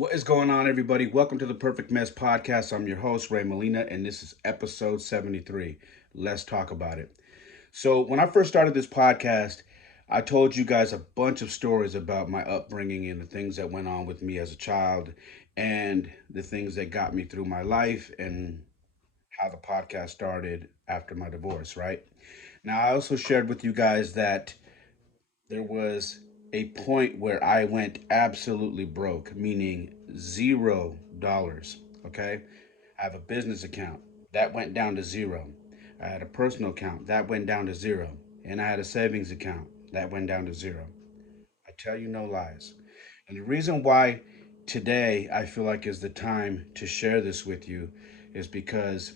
What is going on, everybody? Welcome to the Perfect Mess Podcast. I'm your host, Ray Molina, and this is episode 73. Let's talk about it. So, when I first started this podcast, I told you guys a bunch of stories about my upbringing and the things that went on with me as a child and the things that got me through my life and how the podcast started after my divorce, right? Now, I also shared with you guys that there was a point where I went absolutely broke, meaning $0. Okay. I have a business account that went down to zero. I had a personal account that went down to zero. And I had a savings account that went down to zero. I tell you no lies. And the reason why today I feel like is the time to share this with you is because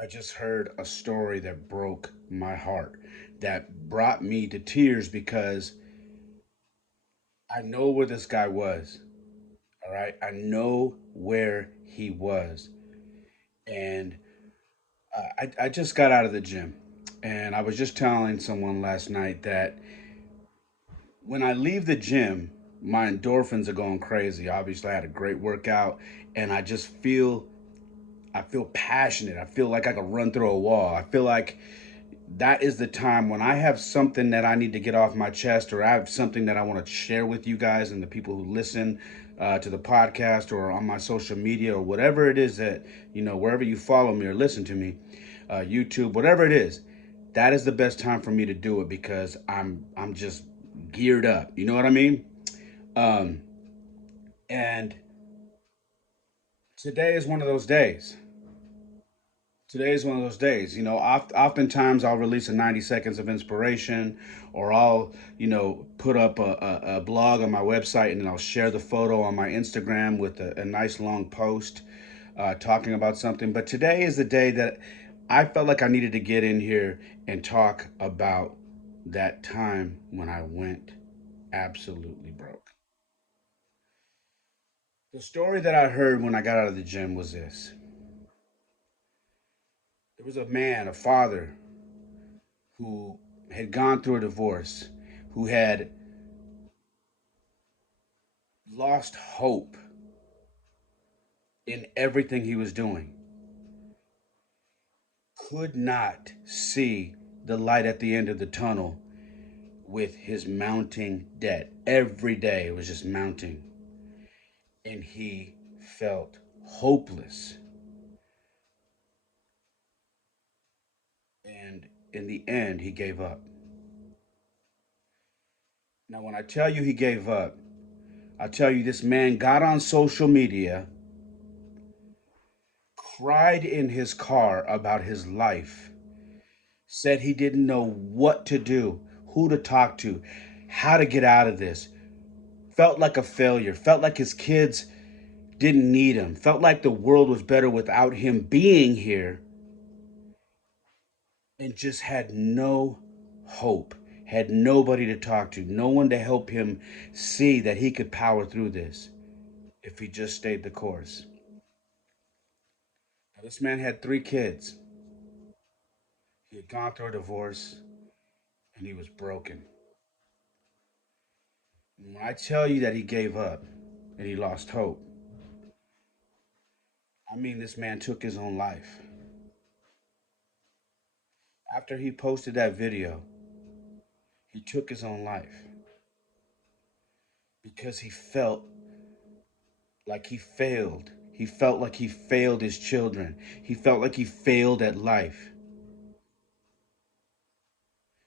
I just heard a story that broke my heart, that brought me to tears because I know where this guy was. All right. I know where he was. And I just got out of the gym. And I was just telling someone last night that when I leave the gym, my endorphins are going crazy. Obviously, I had a great workout and I feel passionate. I feel like I could run through a wall. I feel like that is the time when I have something that I need to get off my chest, or I have something that I want to share with you guys and the people who listen to the podcast or on my social media or whatever it is that, wherever you follow me or listen to me, YouTube, whatever it is, that is the best time for me to do it because I'm just geared up. You know what I mean? Um, and today is one of those days. Today is one of those days. Oftentimes I'll release a 90 seconds of inspiration, or I'll, put up a blog on my website and then I'll share the photo on my Instagram with a nice long post talking about something. But today is the day that I felt like I needed to get in here and talk about that time when I went absolutely broke. The story that I heard when I got out of the gym was this. There was a man, a father, who had gone through a divorce, who had lost hope in everything he was doing, could not see the light at the end of the tunnel with his mounting debt. Every day it was just mounting. And he felt hopeless. And in the end, he gave up. Now, when I tell you he gave up, I tell you this man got on social media, cried in his car about his life, said he didn't know what to do, who to talk to, how to get out of this. Felt like a failure, felt like his kids didn't need him, felt like the world was better without him being here, and just had no hope, had nobody to talk to, no one to help him see that he could power through this if he just stayed the course. Now, this man had 3 kids. He had gone through a divorce and he was broken. And when I tell you that he gave up and he lost hope, I mean, this man took his own life. After he posted that video, he took his own life because he felt like he failed. He felt like he failed his children. He felt like he failed at life.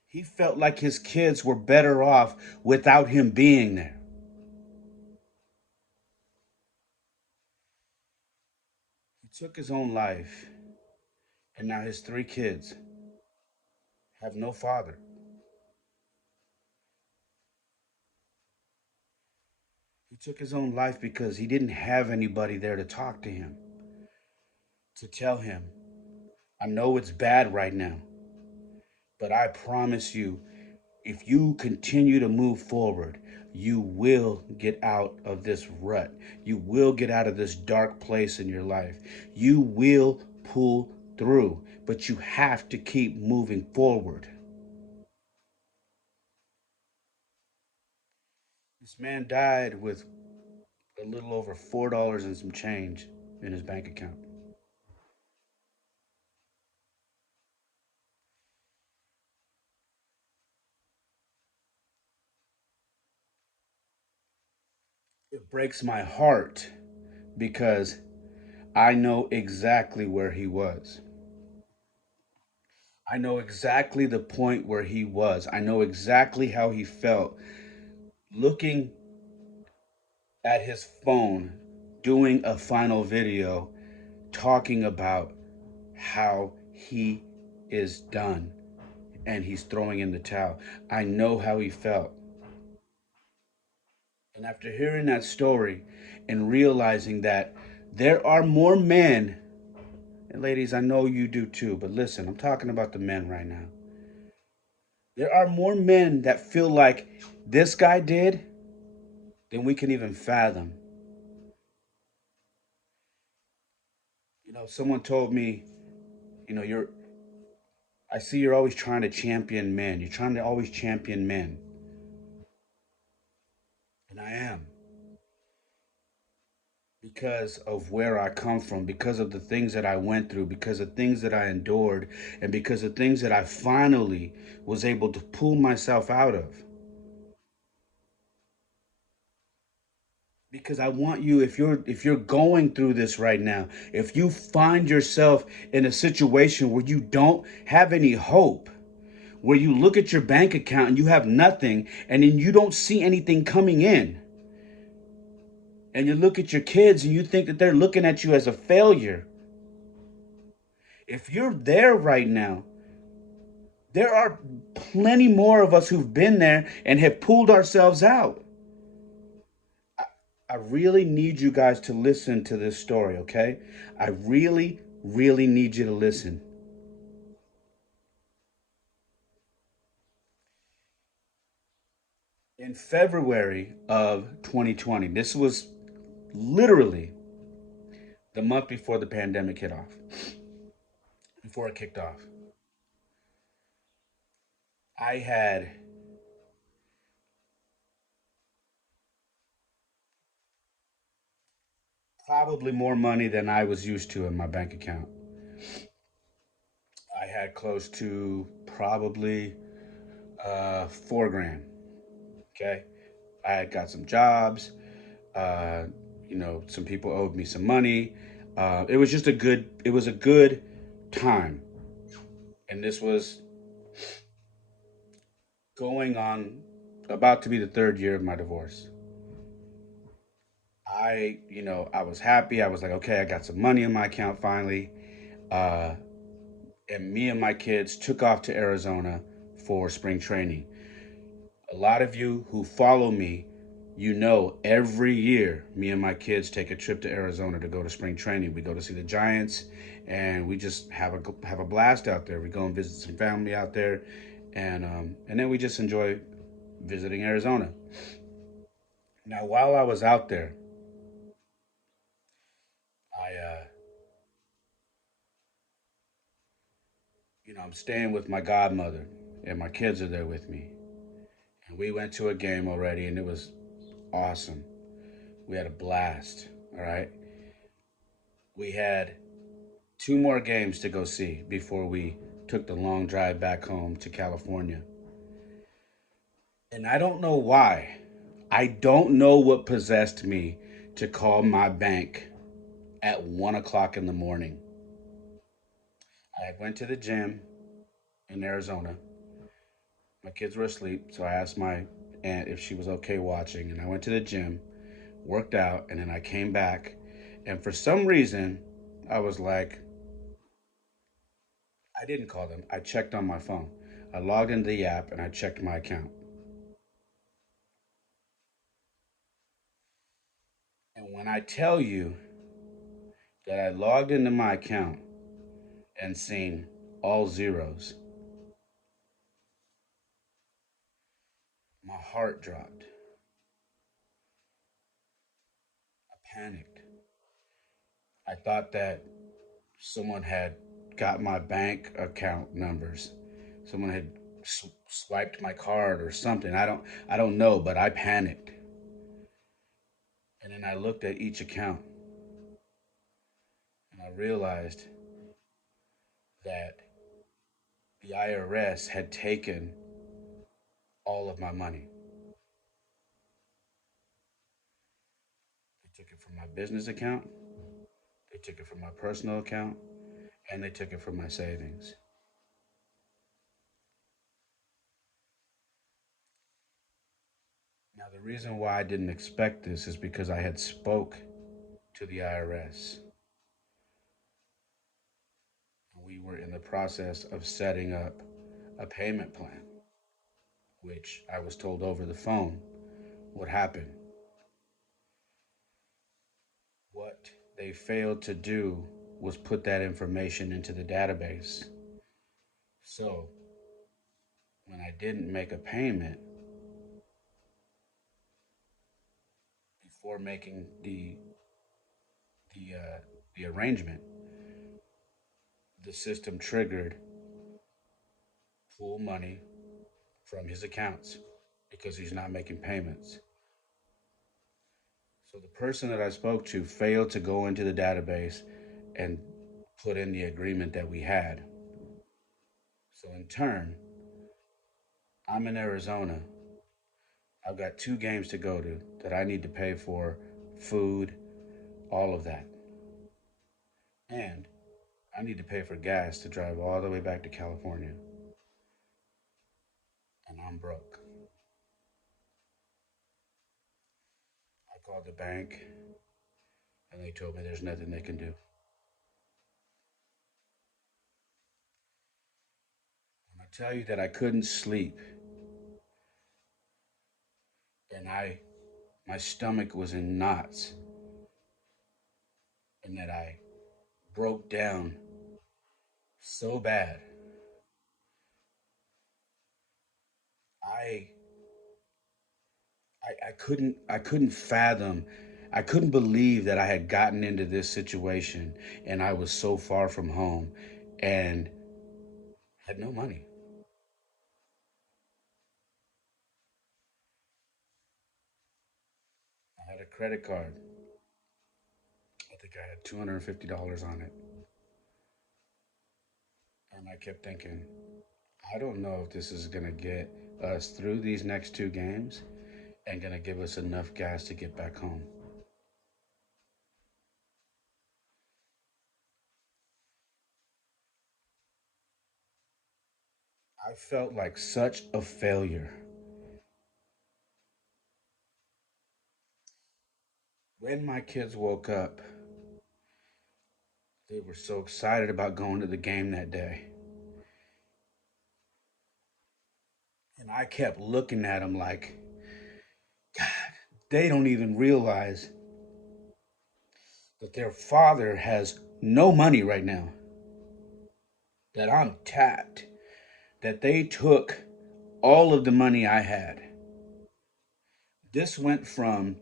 He felt like his kids were better off without him being there. He took his own life, and now his 3 kids have no father. He took his own life because he didn't have anybody there to talk to him, to tell him, I know it's bad right now, but I promise you, if you continue to move forward, you will get out of this rut. You will get out of this dark place in your life. You will pull through, but you have to keep moving forward. This man died with a little over $4 and some change in his bank account. It breaks my heart because I know exactly where he was. I know exactly the point where he was. I know exactly how he felt looking at his phone, doing a final video, talking about how he is done and he's throwing in the towel. I know how he felt. And after hearing that story and realizing that there are more men, and ladies, I know you do too, but listen, I'm talking about the men right now. There are more men that feel like this guy did than we can even fathom. Someone told me, you're I see you're always trying to champion men. You're trying to always champion men. And I am because of where I come from, because of the things that I went through, because of things that I endured, and because of things that I finally was able to pull myself out of. Because I want you, if you're going through this right now, if you find yourself in a situation where you don't have any hope, where you look at your bank account and you have nothing, and then you don't see anything coming in, and you look at your kids and you think that they're looking at you as a failure. If you're there right now, there are plenty more of us who've been there and have pulled ourselves out. I really need you guys to listen to this story, okay? I really, really need you to listen. In February of 2020, this was literally the month before the pandemic hit off, before it kicked off. I had probably more money than I was used to in my bank account. I had close to probably 4 grand. Okay, I had got some jobs. Uh, some people owed me some money. It was just a good. It was a good time, and this was going on about to be the third year of my divorce. I was happy. I was like, okay, I got some money in my account finally. Uh, and me and my kids took off to Arizona for spring training. A lot of you who follow me, every year me and my kids take a trip to Arizona to go to spring training. We go to see the Giants, and we just have a blast out there. We go and visit some family out there, and then we just enjoy visiting Arizona. Now, while I was out there, I'm staying with my godmother, and my kids are there with me. And we went to a game already, and it was awesome. We had a blast. All right, we had two more games to go see before we took the long drive back home to California. And I don't know why. I don't know what possessed me to call my bank at 1 o'clock in the morning. I went to the gym in Arizona. My kids were asleep, so I asked my aunt if she was okay watching. And I went to the gym, worked out, and then I came back. And for some reason, I was like, I didn't call them. I checked on my phone. I logged into the app and I checked my account. And when I tell you that I logged into my account and seen all zeros, my heart dropped. I panicked. I thought that someone had got my bank account numbers. Someone had swiped my card or something. I don't know, but I panicked. And then I looked at each account and I realized that the IRS had taken all of my money. They took it from my business account, they took it from my personal account, and they took it from my savings. Now, the reason why I didn't expect this is because I had spoke to the IRS. We were in the process of setting up a payment plan, which I was told over the phone would happen. What they failed to do was put that information into the database. So when I didn't make a payment before making the uh, the arrangement, the system triggered pull money from his accounts because he's not making payments. So the person that I spoke to failed to go into the database and put in the agreement that we had. So in turn, I'm in Arizona. I've got 2 games to go to that I need to pay for, food, all of that. And I need to pay for gas to drive all the way back to California. And I'm broke. I called the bank and they told me there's nothing they can do. When I tell you that I couldn't sleep and my stomach was in knots and that I broke down so bad, I I couldn't fathom, I couldn't believe that I had gotten into this situation and I was so far from home and had no money. I had a credit card. I think I had $250 on it. And I kept thinking, I don't know if this is going to get us through these next 2 games and going to give us enough gas to get back home. I felt like such a failure. When my kids woke up, they were so excited about going to the game that day. And I kept looking at them like, God, they don't even realize that their father has no money right now, that I'm tapped, that they took all of the money I had. This went from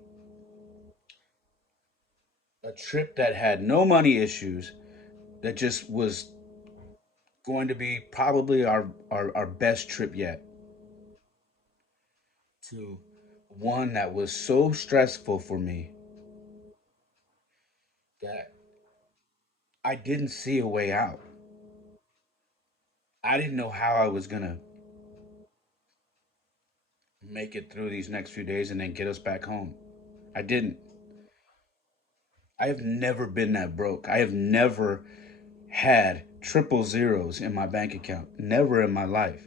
a trip that had no money issues, that just was going to be probably our best trip yet, to one that was so stressful for me that I didn't see a way out. I didn't know how I was going to make it through these next few days and then get us back home. I didn't. I have never been that broke. I have never had triple zeros in my bank account. Never in my life.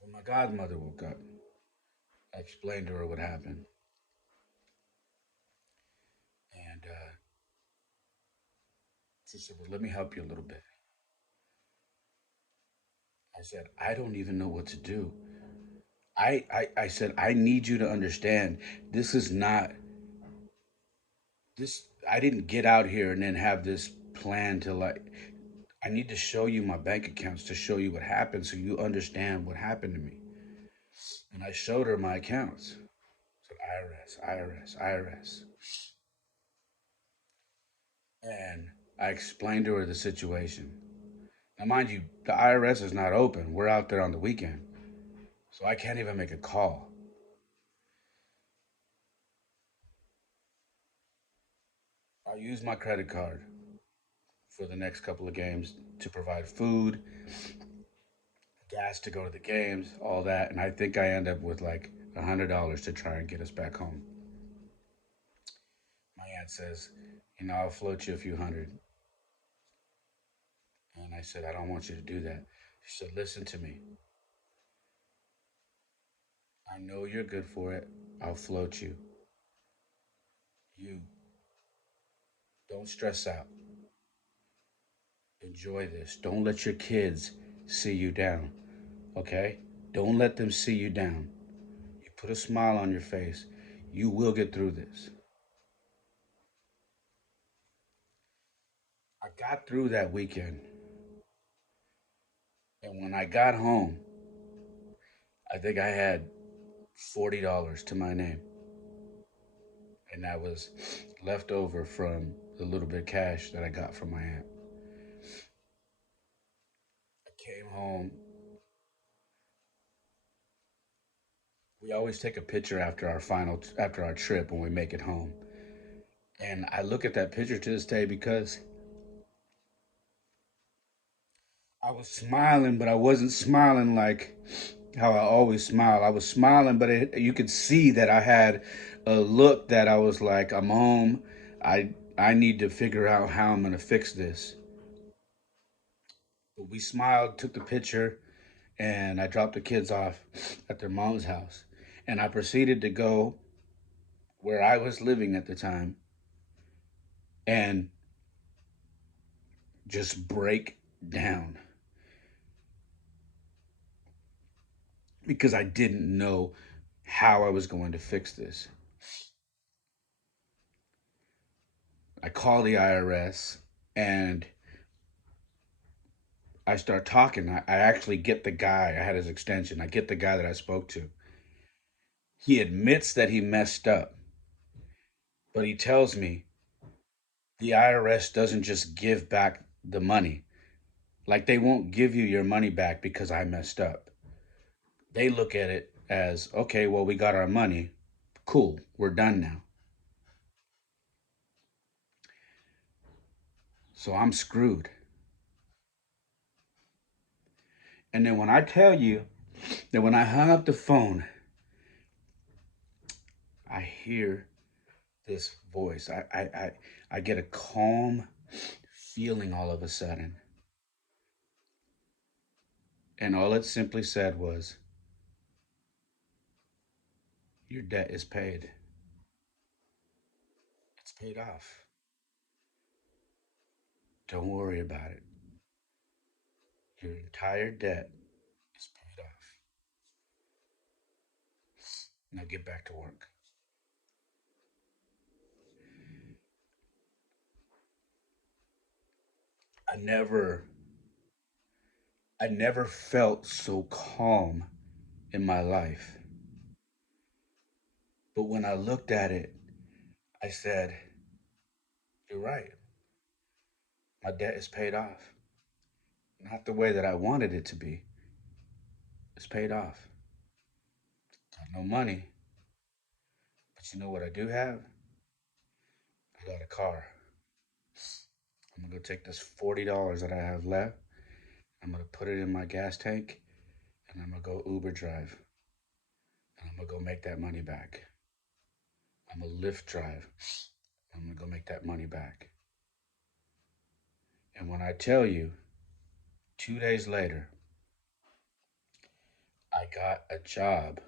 When my godmother woke up, I explained to her what happened. And she said, well, let me help you a little bit. I said, I don't even know what to do. I said, I need you to understand this is not this. I didn't get out here and then have this plan to like, I need to show you my bank accounts to show you what happened so you understand what happened to me. And I showed her my accounts. I said, IRS, IRS, IRS. And I explained to her the situation. Now, mind you, the IRS is not open. We're out there on the weekend. So I can't even make a call. I'll use my credit card for the next couple of games to provide food, gas to go to the games, all that. And I think I end up with like $100 to try and get us back home. My aunt says, I'll float you a few hundred. And I said, I don't want you to do that. She said, listen to me. I know you're good for it. I'll float you. You don't stress out. Enjoy this. Don't let your kids see you down. Okay? Don't let them see you down. You put a smile on your face. You will get through this. I got through that weekend. And when I got home, I think I had $40 to my name. And that was left over from the little bit of cash that I got from my aunt. I came home. We always take a picture after our trip when we make it home. And I look at that picture to this day because I was smiling, but I wasn't smiling like how I always smile. I was smiling, but you could see that I had a look that I was like, I'm home. I need to figure out how I'm gonna fix this. But we smiled, took the picture, and I dropped the kids off at their mom's house. And I proceeded to go where I was living at the time and just break down because I didn't know how I was going to fix this. I call the IRS and I start talking. I actually get the guy. I had his extension. I get the guy that I spoke to. He admits that he messed up, but he tells me the IRS doesn't just give back the money. Like they won't give you your money back because I messed up. They look at it as, okay, well, we got our money. Cool. We're done now. So I'm screwed. And then when I tell you that when I hung up the phone, I hear this voice. I get a calm feeling all of a sudden. And all it simply said was, your debt is paid. It's paid off. Don't worry about it. Your entire debt is paid off. Now get back to work. I never I never felt so calm in my life. But when I looked at it, I said, you're right. My debt is paid off. Not the way that I wanted it to be. It's paid off. Got no money. But you know what I do have? I got a car. I'm gonna go take this $40 that I have left. I'm gonna put it in my gas tank and I'm gonna go Uber drive. And I'm gonna go make that money back. I'm gonna Lyft drive. I'm gonna go make that money back. And when I tell you, 2 days later, I got a job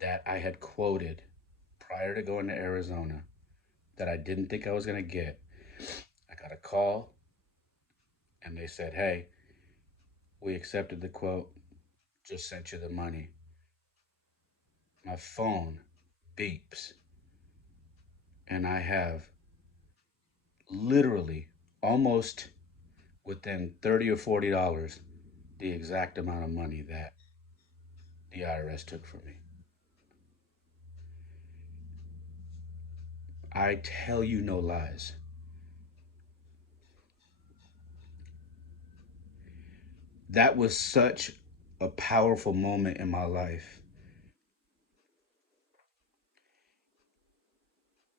that I had quoted prior to going to Arizona that I didn't think I was gonna get. I got a call and they said, hey, we accepted the quote, just sent you the money. My phone beeps and I have literally almost within 30 or $40 the exact amount of money that the IRS took from me. I tell you no lies. That was such a powerful moment in my life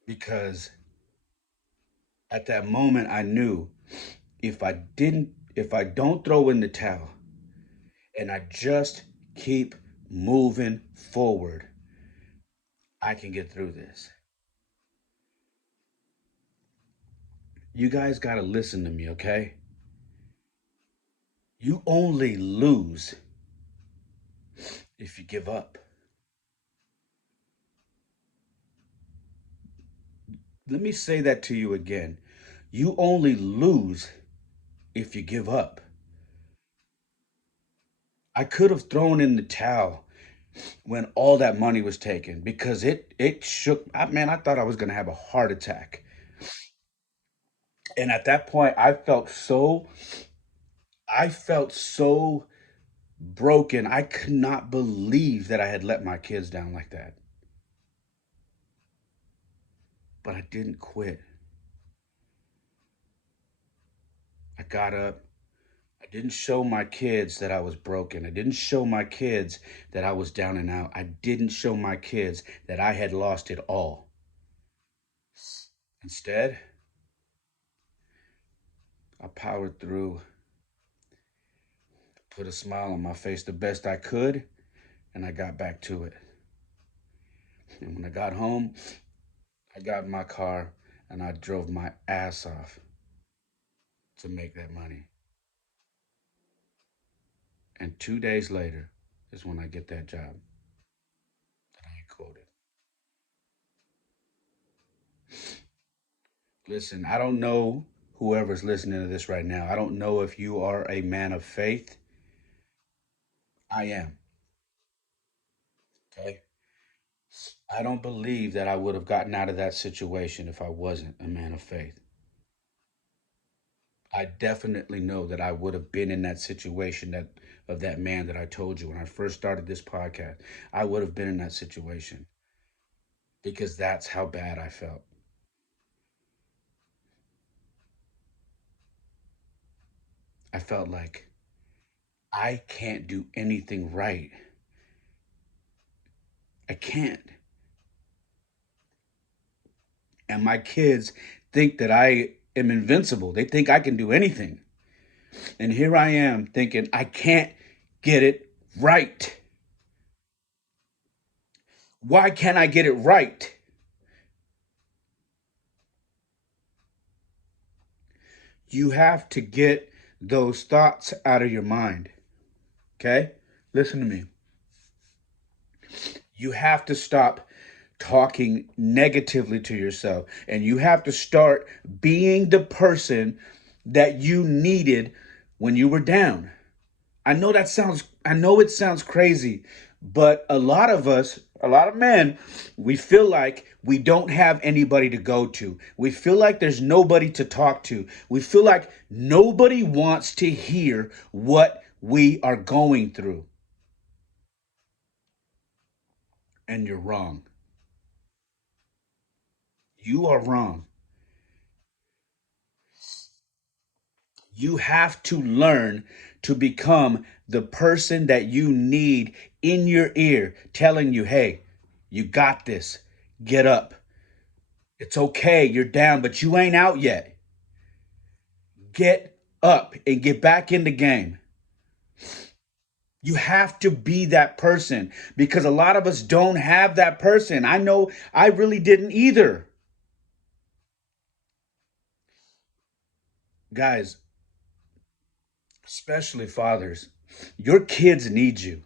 because at that moment I knew if I don't throw in the towel and I just keep moving forward, I can get through this. You guys got to listen to me, okay? You only lose if you give up. Let me say that to you again. You only lose if you give up. I could have thrown in the towel when all that money was taken because it shook. Man, I thought I was going to have a heart attack. And at that point, I felt so broken. I could not believe that I had let my kids down like that. But I didn't quit. I got up. I didn't show my kids that I was broken. I didn't show my kids that I was down and out. I didn't show my kids that I had lost it all. Instead, I powered through, put a smile on my face the best I could, and I got back to it. And when I got home, I got in my car and I drove my ass off to make that money. And 2 days later is when I get that job that I quoted. Listen, I don't know whoever's listening to this right now. I don't know if you are a man of faith. I am. Okay. I don't believe that I would have gotten out of that situation if I wasn't a man of faith. I definitely know that I would have been in that situation that of that man that I told you when I first started this podcast. I would have been in that situation because that's how bad I felt. I felt like I can't do anything right. I can't. And my kids think that I am invincible. They think I can do anything. And here I am thinking I can't get it right. Why can't I get it right? You have to get those thoughts out of your mind. Okay? Listen to me. You have to stop talking negatively to yourself and you have to start being the person that you needed when you were down. I know it sounds crazy, but a lot of men, we feel like we don't have anybody to go to. We feel like there's nobody to talk to. We feel like nobody wants to hear what we are going through. And you're wrong. You are wrong. You have to learn to become the person that you need in your ear telling you, hey, you got this. Get up. It's okay. You're down, but you ain't out yet. Get up and get back in the game. You have to be that person because a lot of us don't have that person. I know I really didn't either. Guys, especially fathers, your kids need you.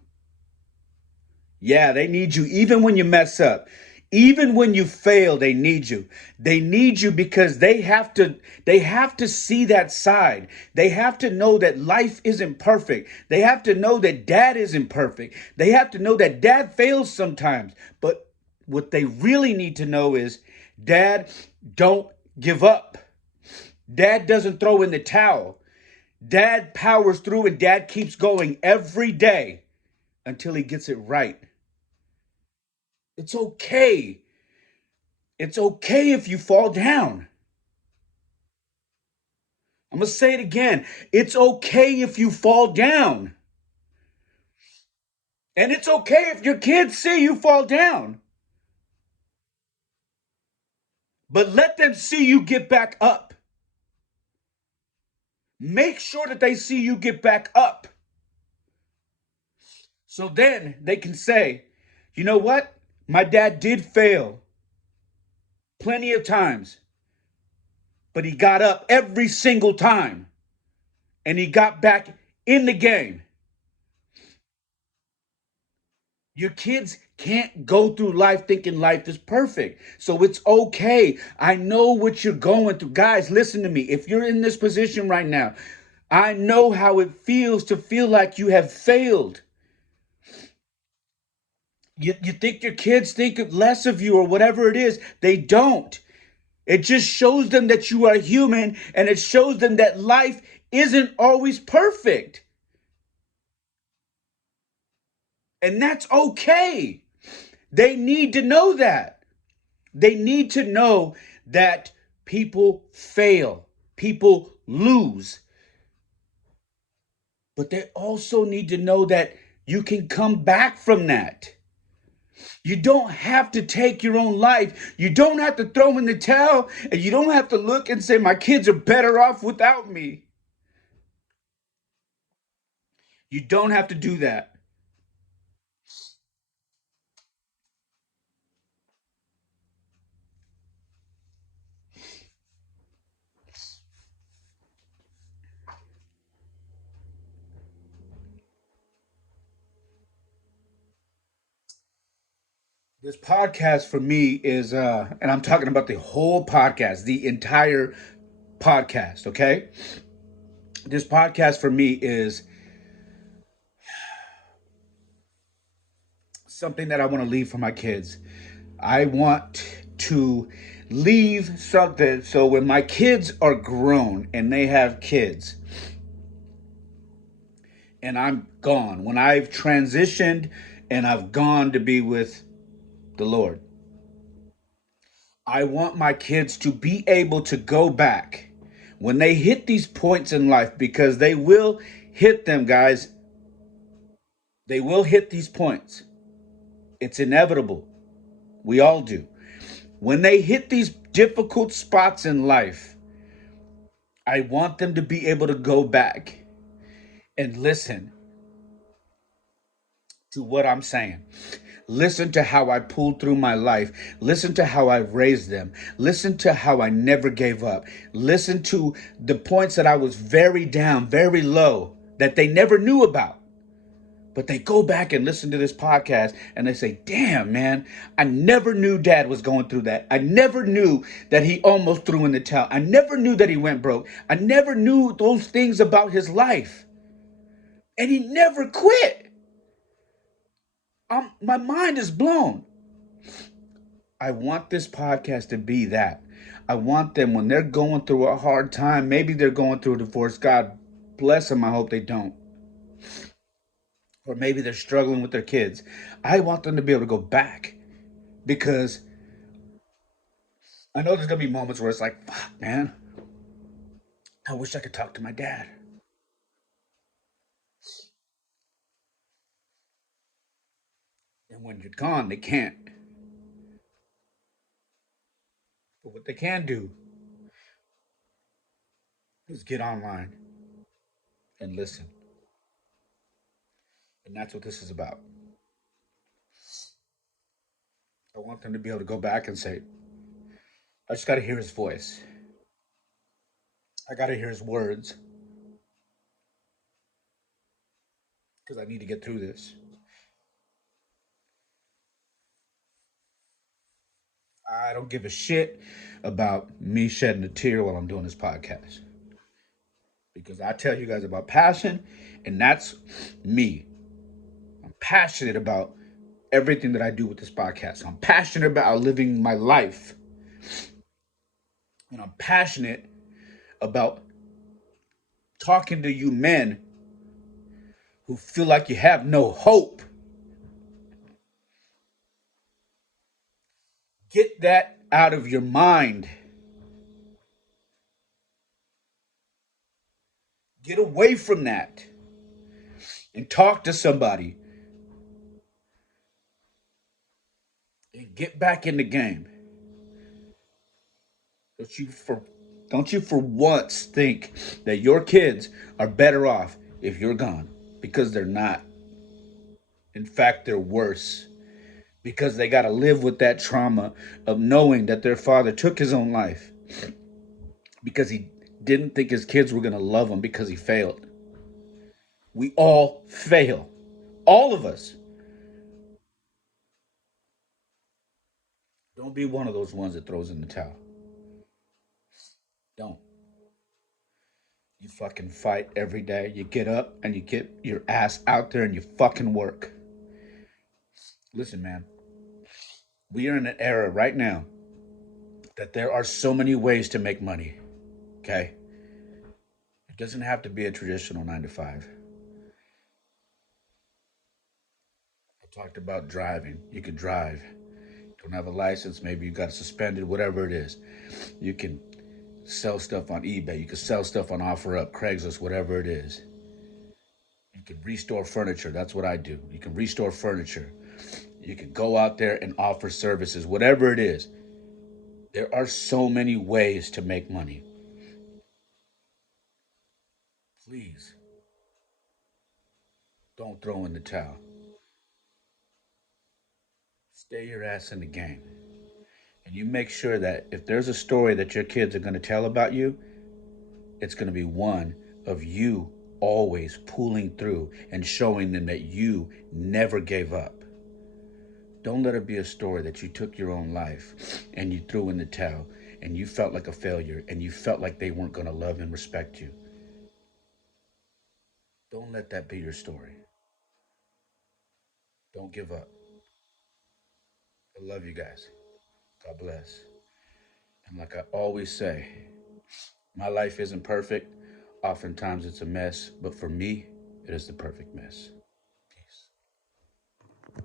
Yeah, they need you even when you mess up. Even when you fail, they need you. They need you because they have to see that side. They have to know that life isn't perfect. They have to know that dad isn't perfect. They have to know that dad fails sometimes. But what they really need to know is dad, don't give up. Dad doesn't throw in the towel. Dad powers through and dad keeps going every day until he gets it right. It's okay. It's okay if you fall down. I'm going to say it again. It's okay if you fall down. And it's okay if your kids see you fall down. But let them see you get back up. Make sure that they see you get back up. So then they can say, you know what? My dad did fail plenty of times, but he got up every single time and he got back in the game. Your kids can't go through life thinking life is perfect. So it's okay. I know what you're going through. Guys, listen to me. If you're in this position right now, I know how it feels to feel like you have failed. You think your kids think less of you or whatever it is. They don't. It just shows them that you are human and it shows them that life isn't always perfect. And that's okay. They need to know that. They need to know that people fail, people lose, but they also need to know that you can come back from that. You don't have to take your own life. You don't have to throw in the towel, and you don't have to look and say, my kids are better off without me. You don't have to do that. This podcast for me is, and I'm talking about the whole podcast, the entire podcast, okay? This podcast for me is something that I want to leave for my kids. I want to leave something so when my kids are grown and they have kids and I'm gone, when I've transitioned and I've gone to be with the Lord, I want my kids to be able to go back when they hit these points in life because they will hit them, guys. They will hit these points. It's inevitable. We all do. When they hit these difficult spots in life, I want them to be able to go back and listen to what I'm saying. Listen to how I pulled through my life. Listen to how I raised them. Listen to how I never gave up. Listen to the points that I was very down, very low, that they never knew about. But they go back and listen to this podcast and they say, damn, man, I never knew dad was going through that. I never knew that he almost threw in the towel. I never knew that he went broke. I never knew those things about his life. And he never quit. My mind is blown. I want this podcast to be that. I want them when they're going through a hard time, maybe they're going through a divorce. God bless them. I hope they don't. Or maybe they're struggling with their kids. I want them to be able to go back because I know there's going to be moments where it's like, fuck, man, I wish I could talk to my dad. And when you're gone, they can't. But what they can do is get online and listen. And that's what this is about. I want them to be able to go back and say, I just got to hear his voice. I got to hear his words because I need to get through this. I don't give a shit about me shedding a tear while I'm doing this podcast because I tell you guys about passion, and that's me. I'm passionate about everything that I do with this podcast. I'm passionate about living my life, and I'm passionate about talking to you men who feel like you have no hope. Get that out of your mind. Get away from that and talk to somebody and get back in the game. Don't you for don't you for once think that your kids are better off if you're gone, because they're not. In fact, they're worse, because they got to live with that trauma of knowing that their father took his own life because he didn't think his kids were going to love him because he failed. We all fail. All of us. Don't be one of those ones that throws in the towel. Don't. You fucking fight every day. You get up and you get your ass out there and you fucking work. Listen, man, we are in an era right now that there are so many ways to make money. Okay? It doesn't have to be a traditional 9 to 5. I talked about driving. You can drive. Don't have a license, maybe you got it suspended, whatever it is. You can sell stuff on eBay. You can sell stuff on OfferUp, Craigslist, whatever it is. You can restore furniture. That's what I do. You can restore furniture. You can go out there and offer services, whatever it is. There are so many ways to make money. Please don't throw in the towel. Stay your ass in the game. And you make sure that if there's a story that your kids are going to tell about you, it's going to be one of you always pulling through and showing them that you never gave up. Don't let it be a story that you took your own life and you threw in the towel and you felt like a failure and you felt like they weren't going to love and respect you. Don't let that be your story. Don't give up. I love you guys. God bless. And like I always say, my life isn't perfect. Oftentimes it's a mess, but for me, it is the perfect mess.